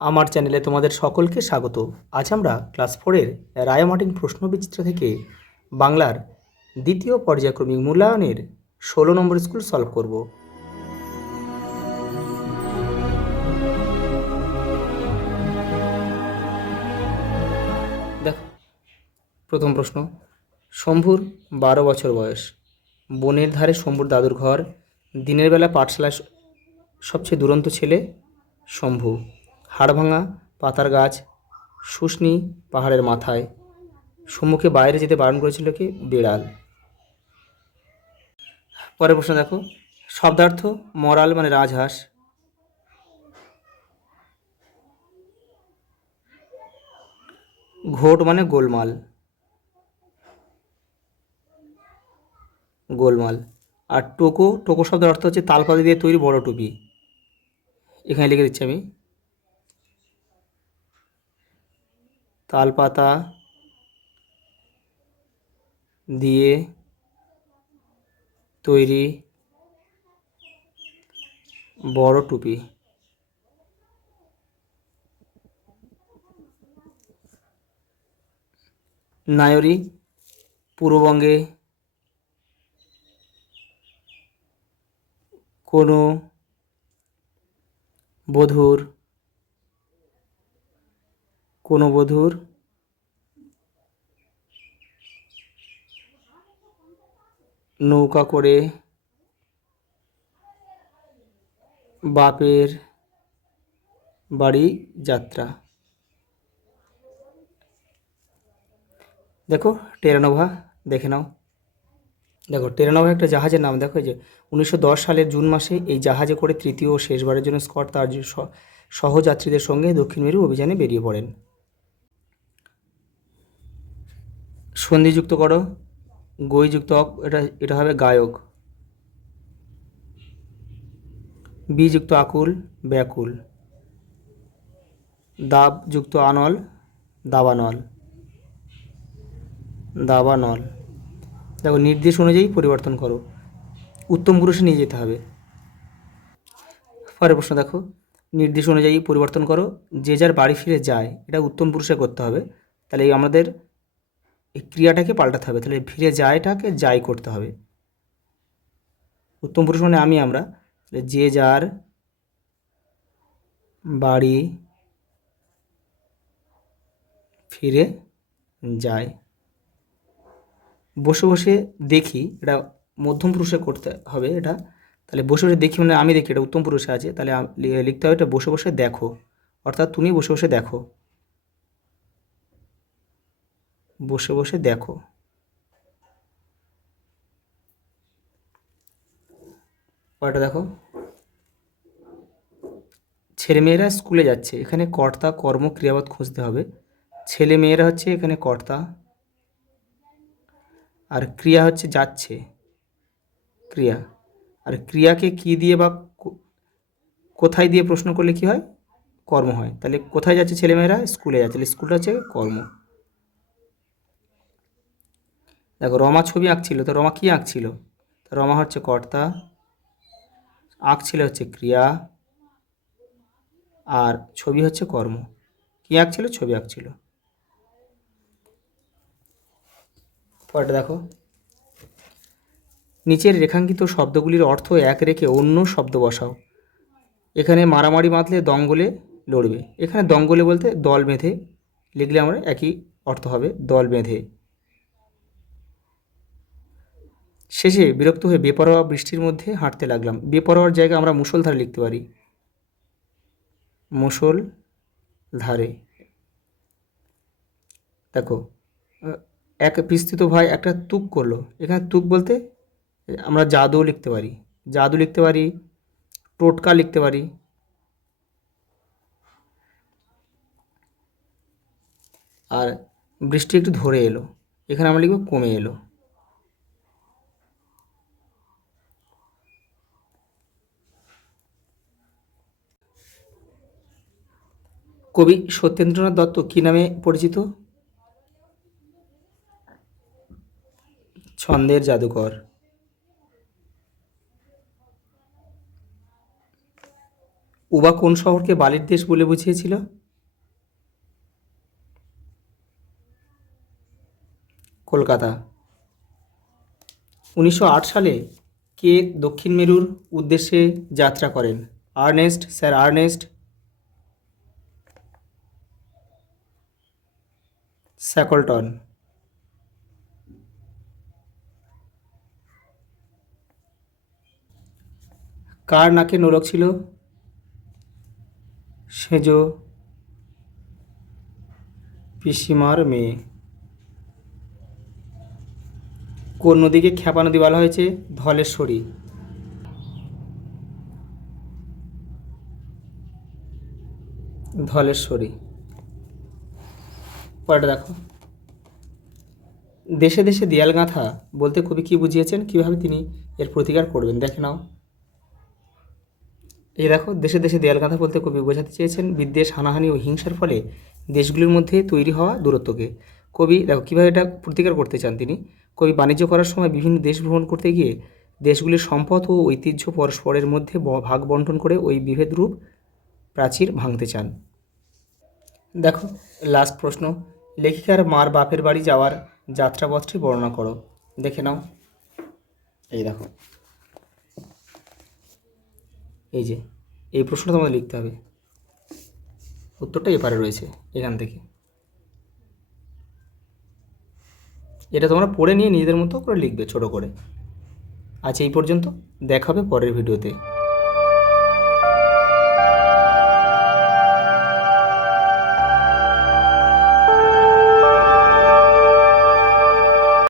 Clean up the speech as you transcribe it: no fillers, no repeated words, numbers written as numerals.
আমার চ্যানেলে তোমাদের সকলকে স্বাগত। আজ আমরা ক্লাস 4-এর রায়-মার্টিন প্রশ্নবিচিত্র থেকে বাংলার দ্বিতীয় পর্যায়ক্রমিক মূল্যায়নের 16 নম্বর স্কুল সলভ করব। দেখো, প্রথম প্রশ্ন। শম্ভুর 12 বছর বয়স। বনের ধারে শম্ভুর দাদুর ঘর। দিনের বেলা পাঠশালায় সবচেয়ে দুরন্ত ছেলে শম্ভু। হাড়ভাঙা পাতার গাছ, শুষ্নি পাহাড়ের মাথায়। সম্মুখে বাইরে যেতে বারণ করেছিল কি? বিড়াল। পরের প্রশ্ন দেখো, শব্দার্থ মরাল মানে রাজহাঁস। ঘোট মানে গোলমাল, গোলমাল। আর টোকো, টোকো শব্দের অর্থ হচ্ছে তালপাতা দিয়ে তৈরি বড় টুপি। এখানে লিখে দিচ্ছি আমি, তালপাতা দিয়ে তৈরি বড় টুপি। নায়রি পূর্ববঙ্গে কোনো বধূর নৌকা করে বাপের বাড়ি যাত্রা। দেখো টেরানোভা দেখে নাও। দেখো টেরানোভা একটা জাহাজের নাম। দেখো এই যে 1910 সালের জুন মাসে এই জাহাজে করে তৃতীয় ও শেষবারের জন্য স্কট তার সহযাত্রীদের সঙ্গে দক্ষিণ মেরু অভিযানে বেরিয়ে পড়েন। সন্ধিযুক্ত করো, গৈযুক্ত অক, এটা হবে গায়ক। বিযুক্ত আকুল, ব্যাকুল। দাবযুক্ত আনল, দাবানল, দাবানল। দেখো নির্দেশ অনুযায়ী পরিবর্তন করো, উত্তম পুরুষে নিয়ে যেতে হবে। পরের প্রশ্ন দেখো, নির্দেশ অনুযায়ী পরিবর্তন করো, যে যার বাড়ি ফিরে যায়, এটা উত্তম পুরুষে করতে হবে। তাহলে এই আমাদের এই ক্রিয়াটাকে পাল্টাতে হবে, তাহলে ফিরে যায়টাকে যাই করতে হবে। উত্তম পুরুষ মানে আমি, আমরা। যে যার বাড়ি ফিরে যায়। বসে বসে দেখি, এটা মধ্যম পুরুষে করতে হবে এটা। তাহলে বসে বসে দেখি মানে আমি দেখি, এটা উত্তম পুরুষে আছে। তাহলে লিখতে হবে এটা বসে বসে দেখো, অর্থাৎ তুমি বসে বসে দেখো, বসে বসে দেখো। পরেরটা দেখো, ছেলেমেয়েরা স্কুলে যাচ্ছে। এখানে কর্তা কর্ম ক্রিয়াপদ খুঁজতে হবে। ছেলে মেয়েরা হচ্ছে এখানে কর্তা, আর ক্রিয়া হচ্ছে যাচ্ছে, ক্রিয়া। আর ক্রিয়াকে কি দিয়ে বা কোথায় দিয়ে প্রশ্ন করলে কি হয়? কর্ম হয়। তাহলে কোথায় যাচ্ছে ছেলেমেয়েরা? স্কুলে যাচ্ছে, তাহলে স্কুলটা হচ্ছে কর্ম। দেখো রমা ছবি আঁকছিল, তো রমা কি আঁকছিল? রমা হচ্ছে কর্তা, আঁকছিল হচ্ছে ক্রিয়া, আর ছবি হচ্ছে কর্ম। কি আঁকছিল? ছবি আঁকছিল। পরেরটা দেখো, নিচের রেখাঙ্কিত শব্দগুলির অর্থ এক রেখে অন্য শব্দ বসাও। এখানে মারামারি বাঁধলে দঙ্গলে লড়বে। এখানে দঙ্গলে বলতে দল বেঁধে লিখলে আমরা একই অর্থ হবে, দল বেঁধে। শেষে বিরক্ত হয়ে বেপরোয়া বৃষ্টির মধ্যে হাঁটতে লাগলাম। বেপরোয়ার জায়গায় আমরা মুষলধারে লিখতে পারি, মুষল ধারে। দেখো এক বিস্তৃত ভাই একটা তুক করলো। এখানে তুক বলতে আমরা জাদুও লিখতে পারি, জাদু লিখতে পারি, টোটকা লিখতে পারি। আর বৃষ্টি একটু ধরে এলো, এখানে আমরা লিখব কমে এলো। কবি সত্যেন্দ্রনাথ দত্ত কী নামে পরিচিত? ছন্দের জাদুকর। উবা কোন শহরকে বালির দেশ বলে বুঝিয়েছিল? কলকাতা। 1908 সালে কে দক্ষিণ মেরুর উদ্দেশ্যে যাত্রা করেন? Sir Ernst Shackleton. কার নাকে নোলক ছিল? সেজ পিসিমার মেয়ে। কোন নদীকে ক্ষেপা নদী বলা হয়েছে? ধলেশ্বরী। ধলেশ্বরী। পরেরটা দেখো, দেশে দেশে দেয়াল গাঁথা বলতে কবি কী বুঝিয়েছেন, কীভাবে তিনি এর প্রতিকার করবেন দেখে নাও। এই দেখো, দেশে দেশে দেয়াল গাঁথা বলতে কবি বোঝাতে চেয়েছেন বিদ্বেষ, হানাহানি ও হিংসার ফলে দেশগুলির মধ্যে তৈরি হওয়া দূরত্বকে। কবি দেখো কীভাবে এটা প্রতিকার করতে চান তিনি। কবি বাণিজ্য করার সময় বিভিন্ন দেশ ভ্রমণ করতে গিয়ে দেশগুলির সম্পদ ও ঐতিহ্য পরস্পরের মধ্যে ভাগ বন্টন করে ওই বিভেদরূপ প্রাচীর ভাঙতে চান। দেখো লাস্ট প্রশ্ন, লেখিকার মার বাপের বাড়ি যাওয়ার যাত্রাপথটি বর্ণনা করো। দেখে নাও। এই দেখো, এই যে এই প্রশ্নটা তোমাদের লিখতে হবে, উত্তরটা এপারে রয়েছে এখান থেকে। এটা তোমরা পড়ে নিয়ে নিজেদের মতো করে লিখবে ছোট করে। আজ এই পর্যন্ত, দেখা হবে পরের ভিডিওতে।